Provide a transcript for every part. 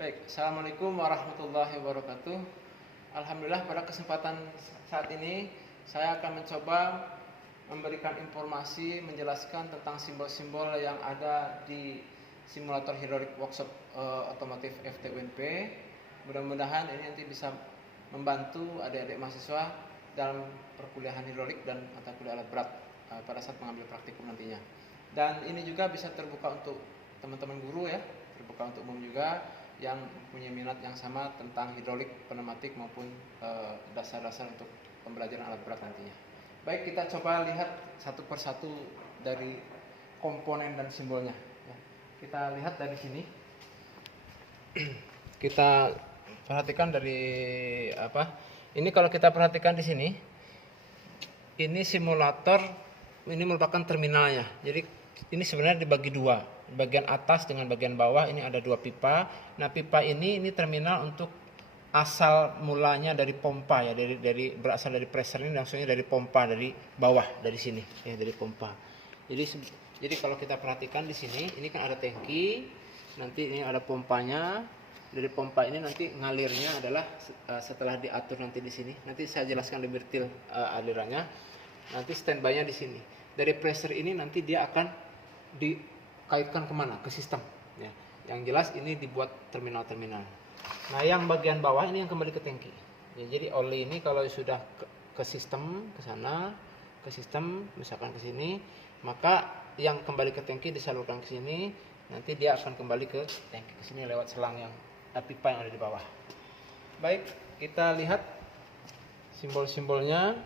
Baik, Assalamualaikum warahmatullahi wabarakatuh. Alhamdulillah pada kesempatan saat ini saya akan mencoba memberikan informasi menjelaskan tentang simbol-simbol yang ada di simulator hidrolik workshop otomotif FTUNP. Mudah-mudahan ini nanti bisa membantu adik-adik mahasiswa dalam perkuliahan hidrolik dan mata kuliah alat berat pada saat mengambil praktikum nantinya. Dan ini juga bisa terbuka untuk teman-teman guru ya, terbuka untuk umum juga yang punya minat yang sama tentang hidrolik, pneumatik maupun dasar-dasar untuk pembelajaran alat berat nantinya. Baik, kita coba lihat satu persatu dari komponen dan simbolnya. Kita lihat dari sini. Kita perhatikan dari apa? Ini kalau kita perhatikan di sini, ini simulator, ini merupakan terminalnya. Jadi ini sebenarnya dibagi dua, bagian atas dengan bagian bawah. Ini ada dua pipa. Nah, pipa ini terminal untuk asal mulanya dari pompa ya, dari berasal dari pressure ini langsungnya dari pompa dari bawah, dari sini ya, dari pompa. Jadi kalau kita perhatikan di sini, ini kan ada tangki, nanti ini ada pompanya. Dari pompa ini nanti ngalirnya adalah setelah diatur nanti di sini. Nanti saya jelaskan lebih detail alirannya. Nanti standby-nya di sini. Dari pressure ini nanti dia akan dikaitkan kemana? Ke sistem. Ya. Yang jelas ini dibuat terminal-terminal. Nah, yang bagian bawah ini yang kembali ke tangki. Ya, jadi oli ini kalau sudah ke sistem, ke sana, ke sistem, misalkan ke sini, maka yang kembali ke tangki disalurkan ke sini, nanti dia akan kembali ke tangki ke sini lewat selang yang pipa yang ada di bawah. Baik, kita lihat simbol-simbolnya.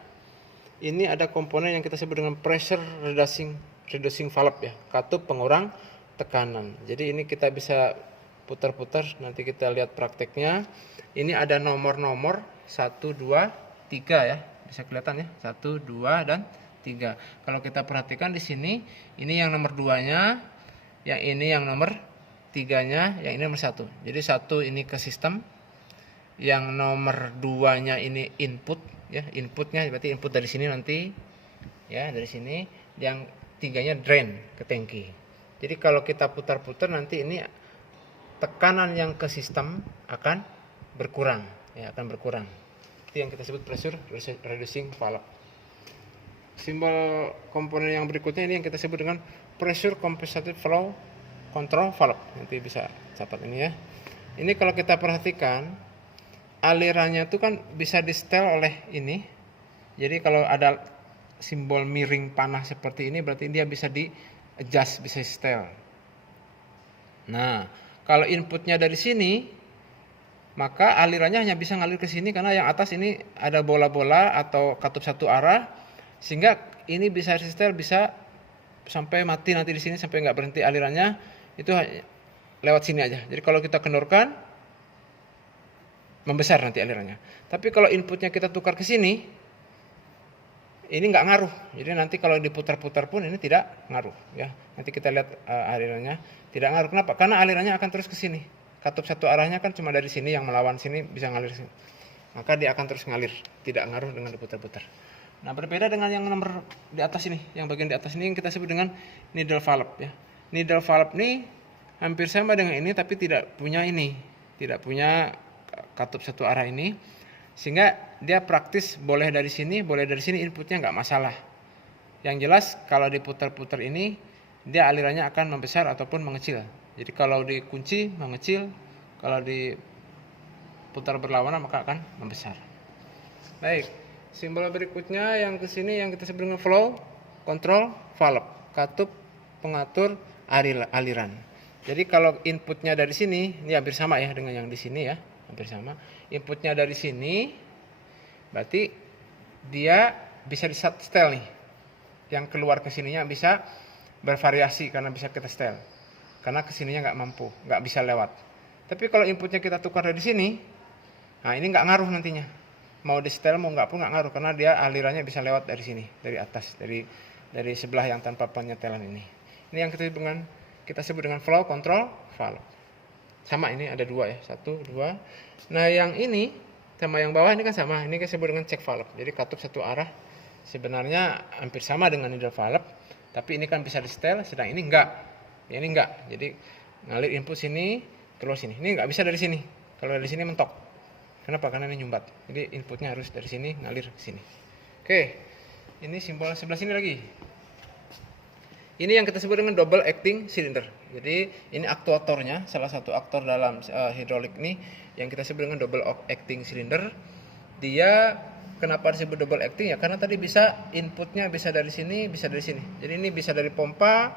Ini ada komponen yang kita sebut dengan pressure reducing valve ya, katup pengurang tekanan. Jadi ini kita bisa putar-putar, nanti kita lihat prakteknya. Ini ada nomor-nomor 1, 2, 3 ya, bisa kelihatan ya, 1, 2 dan 3. Kalau kita perhatikan di sini, ini yang nomor 2-nya, yang ini yang nomor 3-nya, yang ini nomor 1. Jadi 1 ini ke sistem, yang nomor 2-nya ini input ya, inputnya berarti input dari sini nanti ya, dari sini. Yang 3-nya drain ke tangki. Jadi kalau kita putar-putar nanti ini tekanan yang ke sistem akan berkurang ya, akan berkurang. Itu yang kita sebut pressure reducing valve. Simbol komponen yang berikutnya ini yang kita sebut dengan pressure compensated flow control valve. Nanti bisa catat ini ya. Ini kalau kita perhatikan alirannya itu kan bisa di setel oleh ini. Jadi kalau ada simbol miring panah seperti ini berarti dia bisa di adjust, bisa di setel. Nah, kalau inputnya dari sini, maka alirannya hanya bisa ngalir ke sini karena yang atas ini ada bola-bola atau katup satu arah, sehingga ini bisa di setel, bisa sampai mati nanti di sini sampai nggak berhenti alirannya, itu lewat sini aja. Jadi kalau kita kendorkan, membesar nanti alirannya. Tapi kalau inputnya kita tukar ke sini, ini nggak ngaruh. Jadi nanti kalau diputar-putar pun ini tidak ngaruh ya. Nanti kita lihat alirannya tidak ngaruh. Kenapa? Karena alirannya akan terus ke sini. Katup satu arahnya kan cuma dari sini, yang melawan sini bisa ngalir sini. Maka dia akan terus ngalir, tidak ngaruh dengan diputar-putar. Nah, berbeda dengan yang nomor di atas ini, yang bagian di atas ini yang kita sebut dengan needle valve ya. Needle valve ini hampir sama dengan ini tapi tidak punya ini, tidak punya katup satu arah ini, sehingga dia praktis boleh dari sini, boleh dari sini, inputnya nggak masalah. Yang jelas kalau diputar-putar ini dia alirannya akan membesar ataupun mengecil. Jadi kalau dikunci mengecil, kalau diputar berlawanan maka akan membesar. Baik, simbol berikutnya yang ke sini yang kita sebut dengan flow control valve, katup pengatur aliran. Jadi kalau inputnya dari sini, ini hampir sama ya dengan yang di sini ya, hampir sama. Inputnya dari sini, berarti dia bisa di setel nih. Yang keluar ke sininya bisa bervariasi karena bisa kita setel. Karena ke sininya nggak mampu, nggak bisa lewat. Tapi kalau inputnya kita tukar dari sini, nah ini nggak ngaruh nantinya. Mau di setel mau nggak pun nggak ngaruh karena dia alirannya bisa lewat dari sini, dari atas, dari sebelah yang tanpa penyetelan ini. Ini yang kita sebut dengan flow control valve. Sama, ini ada dua ya, 1, 2. Nah, yang ini sama yang bawah ini kan sama, ini kita sebut dengan check valve. Jadi katup satu arah sebenarnya hampir sama dengan needle valve, tapi ini kan bisa di setel, sedang ini enggak. Ya, ini enggak. Jadi ngalir input sini, keluar sini. Ini nggak bisa dari sini. Kalau dari sini mentok. Kenapa? Karena ini nyumbat. Jadi inputnya harus dari sini ngalir ke sini. Oke, ini simbol sebelah sini lagi. Ini yang kita sebut dengan double acting cylinder. Jadi ini aktuatornya, salah satu aktor dalam hidrolik ini yang kita sebut dengan double acting cylinder. Dia kenapa disebut double acting ya? Karena tadi bisa inputnya bisa dari sini, bisa dari sini. Jadi ini bisa dari pompa,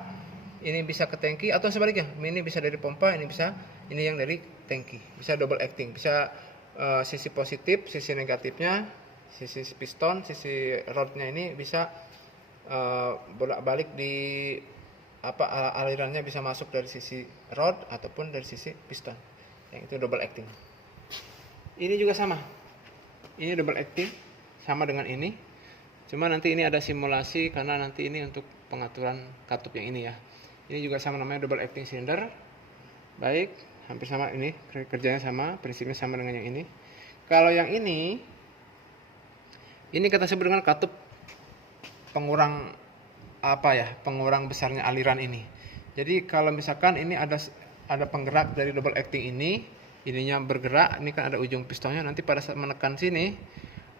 ini bisa ke tangki atau sebaliknya. Ini bisa dari pompa, ini yang dari tangki. Bisa double acting, bisa sisi positif, sisi negatifnya, sisi piston, sisi rodnya ini bisa bolak-balik di alirannya bisa masuk dari sisi rod ataupun dari sisi piston. Yang itu double acting. Ini juga sama. Ini double acting sama dengan ini. Cuma nanti ini ada simulasi karena nanti ini untuk pengaturan katup yang ini ya. Ini juga sama namanya double acting cylinder. Baik, hampir sama ini, kerjanya sama, prinsipnya sama dengan yang ini. Kalau yang ini kita sebut dengan katup pengurang pengurang besarnya aliran ini. Jadi kalau misalkan ini ada penggerak dari double acting ininya bergerak, ini kan ada ujung pistonnya, nanti pada saat menekan sini,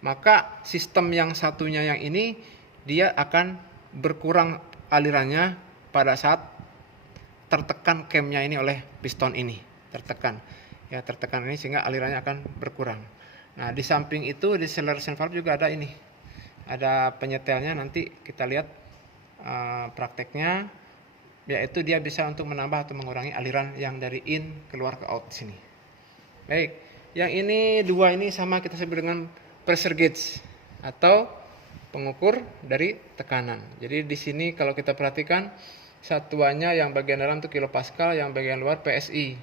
maka sistem yang satunya yang ini dia akan berkurang alirannya pada saat tertekan camnya ini oleh piston ini, tertekan ini sehingga alirannya akan berkurang. Nah di samping itu di acceleration valve juga ada ini, ada penyetelnya, nanti kita lihat prakteknya, yaitu dia bisa untuk menambah atau mengurangi aliran yang dari in keluar ke out sini. Baik, yang ini dua ini sama kita sebut dengan pressure gauge atau pengukur dari tekanan. Jadi di sini kalau kita perhatikan satuannya yang bagian dalam itu kilopascal, yang bagian luar PSI.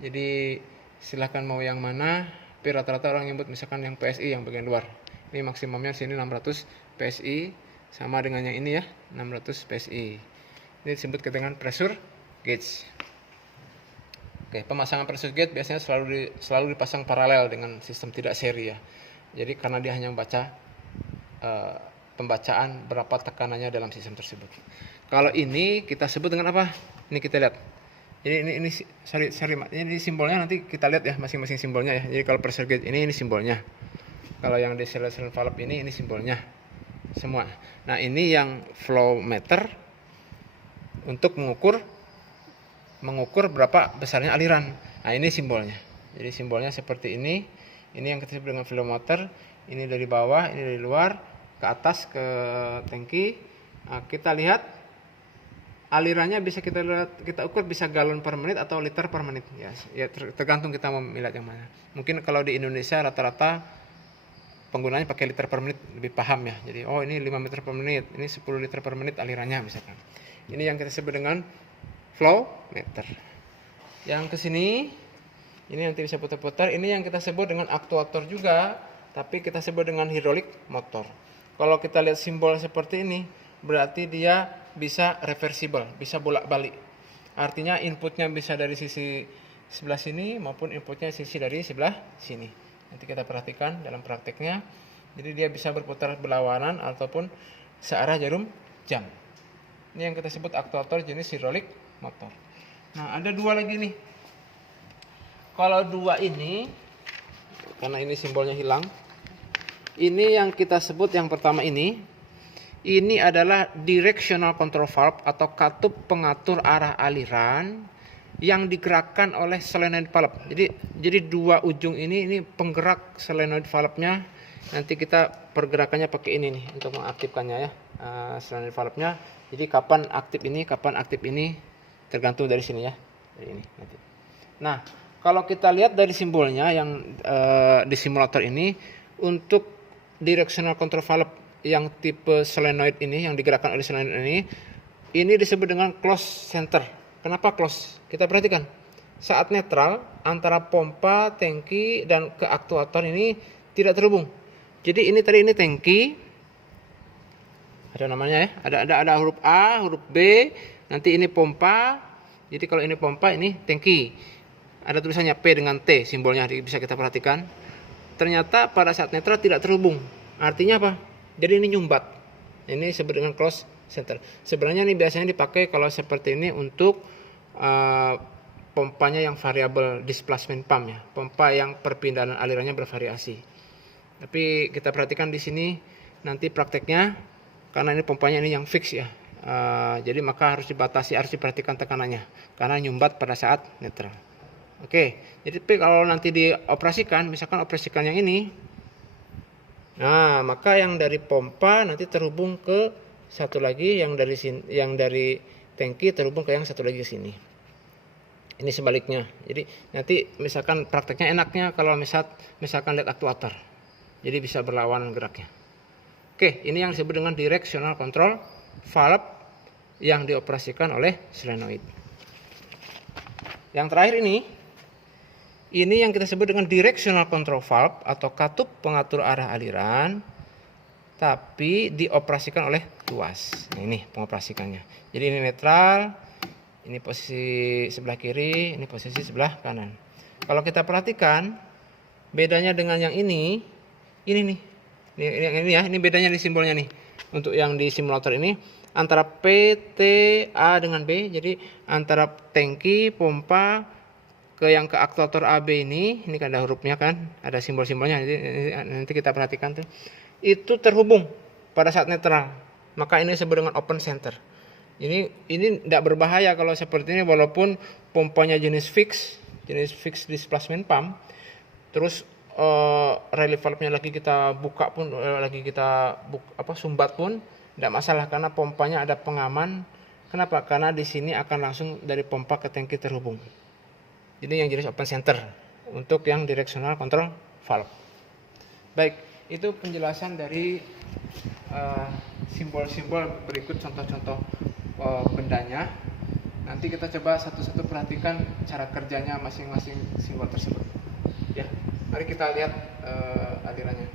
Jadi silahkan mau yang mana, tapi rata-rata orang nyebut misalkan yang PSI yang bagian luar. Ini maksimumnya sini 600 PSI, sama dengan yang ini ya, 600 PSI. Ini disebut dengan pressure gauge. Oke, pemasangan pressure gauge biasanya selalu dipasang paralel dengan sistem tidak seri ya. Jadi karena dia hanya membaca pembacaan berapa tekanannya dalam sistem tersebut. Kalau ini kita sebut dengan apa? Ini kita lihat. Jadi ini simbolnya nanti kita lihat ya, masing-masing simbolnya ya. Jadi kalau pressure gauge ini simbolnya. Kalau yang deceleration valve ini simbolnya semua. Nah ini yang flow meter untuk mengukur berapa besarnya aliran. Nah ini simbolnya. Jadi simbolnya seperti ini. Ini yang kita sebut dengan flow meter. Ini dari bawah, ini dari luar ke atas ke tangki. Nah, kita lihat alirannya bisa kita ukur bisa galon per menit atau liter per menit ya. Tergantung kita mau melihat yang mana. Mungkin kalau di Indonesia rata-rata penggunanya pakai liter per menit, lebih paham ya. Jadi ini 5 liter per menit, ini 10 liter per menit alirannya misalkan. Ini yang kita sebut dengan flow meter. Yang ke sini ini nanti bisa putar-putar. Ini yang kita sebut dengan aktuator juga, tapi kita sebut dengan hidrolik motor. Kalau kita lihat simbol seperti ini, berarti dia bisa reversible, bisa bolak-balik. Artinya inputnya bisa dari sisi sebelah sini maupun inputnya sisi dari sebelah sini. Nanti kita perhatikan dalam prakteknya. Jadi dia bisa berputar berlawanan ataupun searah jarum jam. Ini yang kita sebut aktuator jenis hidrolik motor. Nah, ada dua lagi nih. Kalau dua ini, karena ini simbolnya hilang, ini yang kita sebut yang pertama ini adalah directional control valve atau katup pengatur arah aliran yang digerakkan oleh solenoid valve. Jadi dua ujung ini penggerak solenoid valve-nya. Nanti kita pergerakannya pakai ini nih untuk mengaktifkannya ya, solenoid valve-nya. Jadi kapan aktif ini tergantung dari sini ya. Dari ini nanti. Nah, kalau kita lihat dari simbolnya yang di simulator ini, untuk directional control valve yang tipe solenoid ini, yang digerakkan oleh solenoid ini disebut dengan closed center. Kenapa close? Kita perhatikan. Saat netral antara pompa, tangki dan ke aktuator ini tidak terhubung. Jadi ini tangki. Ada namanya ya. Ada huruf A, huruf B, nanti ini pompa. Jadi kalau ini pompa, ini tangki. Ada tulisannya P dengan T simbolnya, bisa kita perhatikan. Ternyata pada saat netral tidak terhubung. Artinya apa? Jadi ini nyumbat. Ini disebut dengan close center. Sebenarnya ini biasanya dipakai kalau seperti ini untuk pompanya yang variabel displacement pump ya, pompa yang perpindahan alirannya bervariasi. Tapi kita perhatikan di sini nanti prakteknya, karena ini pompanya ini yang fix ya. Jadi maka harus dibatasi, harus diperhatikan tekanannya karena nyumbat pada saat netral. Oke, jadi kalau nanti dioperasikan, misalkan operasikan yang ini, nah maka yang dari pompa nanti terhubung ke satu lagi, yang dari sini, yang dari tangki terhubung ke yang satu lagi ke sini. Ini sebaliknya. Jadi nanti misalkan prakteknya enaknya kalau misalkan lihat aktuator, jadi bisa berlawanan geraknya. Oke, ini yang disebut dengan directional control valve yang dioperasikan oleh solenoid. Yang terakhir ini yang kita sebut dengan directional control valve atau katup pengatur arah aliran, tapi dioperasikan oleh tuas. Nah, ini pengoperasikannya. Jadi ini netral, ini posisi sebelah kiri, ini posisi sebelah kanan. Kalau kita perhatikan, bedanya dengan yang ini nih. Ini ya, ini bedanya di simbolnya nih. Untuk yang di simulator ini antara P, T, A dengan B. Jadi antara tangki, pompa ke yang ke aktuator AB ini kan ada hurufnya kan, ada simbol-simbolnya. Jadi nanti kita perhatikan tuh. Itu terhubung pada saat netral. Maka ini disebut dengan open center. Ini tidak berbahaya kalau seperti ini, walaupun pompanya jenis fix displacement pump. Terus relief valve-nya lagi kita buka pun, sumbat pun tidak masalah karena pompanya ada pengaman. Kenapa? Karena di sini akan langsung dari pompa ke tangki terhubung. Ini yang jenis open center untuk yang directional control valve. Baik, itu penjelasan dari simbol-simbol berikut contoh-contoh bendanya. Nanti kita coba satu-satu perhatikan cara kerjanya masing-masing simbol tersebut. Ya, mari kita lihat alirannya.